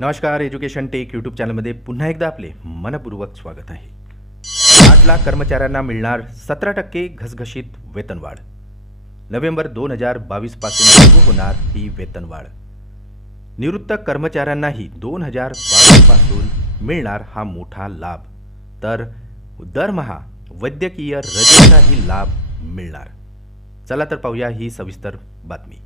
नमस्कार. Education take YouTube चॅनलमध्ये पुन्हा एकदा आपले मनपूर्वक स्वागत आहे. 8 लाख कर्मचाऱ्यांना मिळणार 17% घसघशीत वेतनवाढ. नोव्हेंबर 2022 पासून लागू होणार ही वेतनवाढ. निवृत्त कर्मचाऱ्यांनाही 2022 पासून मिळणार हा मोठा लाभ. तर दरमहा वैद्यकीय रजेचाही लाभ मिळणार. चला तर पाहूया ही सविस्तर बातमी.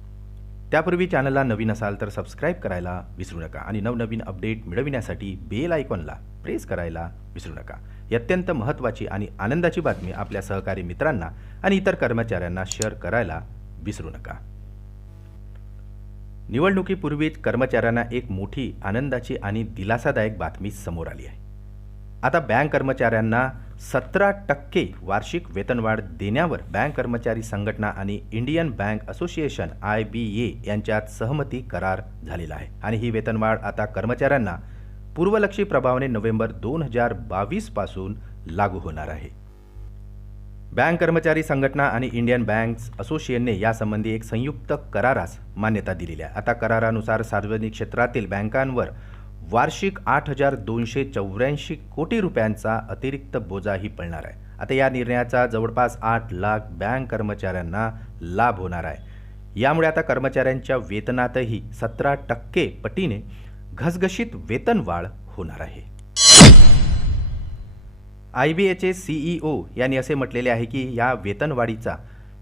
त्यापूर्वी चॅनलला नवीन असाल तर सबस्क्राईब करायला विसरू नका आणि नवनवीन अपडेट मिळविण्यासाठी बेल आयकॉनला प्रेस करायला विसरू नका. ही अत्यंत महत्त्वाची आणि आनंदाची बातमी आपल्या सहकारी मित्रांना आणि इतर कर्मचाऱ्यांना शेअर करायला विसरू नका. निवडणुकीपूर्वीच कर्मचाऱ्यांना एक मोठी आनंदाची आणि दिलासादायक बातमी समोर आली आहे. आता बँक कर्मचाऱ्यांना 17% वार्षिक वेतनवाढ देण्यावर बँक कर्मचारी संघटना आणि इंडियन बँक असोसिएशन IBA यांच्यात सहमती करार झालेला आहे आणि ही वेतनवाढ आता कर्मचाऱ्यांना पूर्वलक्षी प्रभावाने नोव्हेंबर 2022 पासून लागू होणार आहे. बँक कर्मचारी संघटना आणि इंडियन बँक्स असोसिएशनने यासंबंधी एक संयुक्त करारास मान्यता दिलेली आहे. आता करारानुसार सार्वजनिक क्षेत्रातील बँकांवर वार्षिक 8,284 कोटी रुपयांचा अतिरिक्त बोजाही पडणार आहे. आता या निर्णयाचा जवळपास 8 लाख बँक कर्मचाऱ्यांना लाभ होणार आहे. यामुळे आता कर्मचाऱ्यांच्या वेतनातही 17% पटीने घसघशीत वेतनवाढ होणार आहे. IBAचे CEO यांनी असे म्हटलेले आहे की या वेतनवाढीचा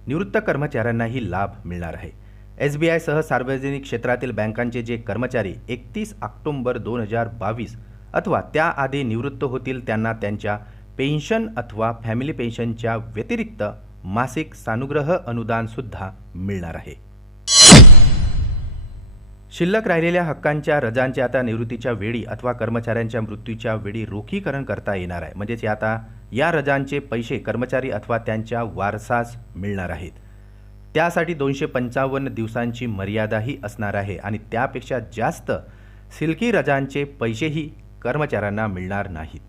निवृत्त कर्मचाऱ्यांनाही लाभ मिळणार आहे. SBI सह सार्वजनिक क्षेत्रातील बँकांचे जे कर्मचारी 31 ऑक्टोबर 2022 अथवा त्याआधी निवृत्त होतील त्यांना त्यांच्या पेन्शन अथवा फॅमिली पेन्शनच्या व्यतिरिक्त मासिक सानुग्रह अनुदान सुद्धा मिळणार आहे. शिल्लक राहिलेल्या हक्कांच्या रजांचे आता निवृत्तीच्या वेळी अथवा कर्मचाऱ्यांच्या मृत्यूच्या वेळी रोखीकरण करता येणार आहे. म्हणजेच आता या रजांचे पैसे कर्मचारी अथवा त्यांच्या वारसास मिळणार आहेत. त्यासाठी 255 दिवसांची मर्यादाही असणार आहे आणि त्यापेक्षा जास्त सिल्की रजांचे पैसेही कर्मचाऱ्यांना मिळणार नाहीत.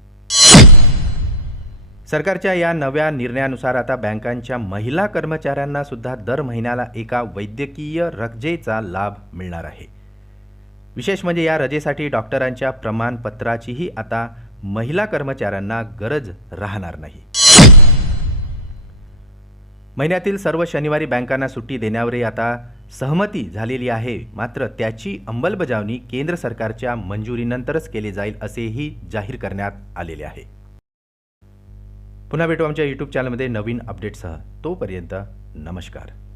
सरकारच्या या नव्या निर्णयानुसार आता बँकांच्या महिला कर्मचाऱ्यांना सुद्धा दर महिन्याला एका वैद्यकीय रजेचा लाभ मिळणार आहे. विशेष म्हणजे या रजेसाठी डॉक्टरांच्या प्रमाणपत्राचीही आता महिला कर्मचाऱ्यांना गरज राहणार नाही. महिन्यातील सर्व शनिवारी बँकांना सुट्टी देण्यावरही आता सहमती झालेली आहे. मात्र त्याची अंमलबजावणी केंद्र सरकारच्या मंजुरीनंतरच केली जाईल असेही जाहीर करण्यात आलेले आहे. पुन्हा भेटू आमच्या YouTube चॅनलमध्ये नवीन अपडेटसह. तोपर्यंत नमस्कार.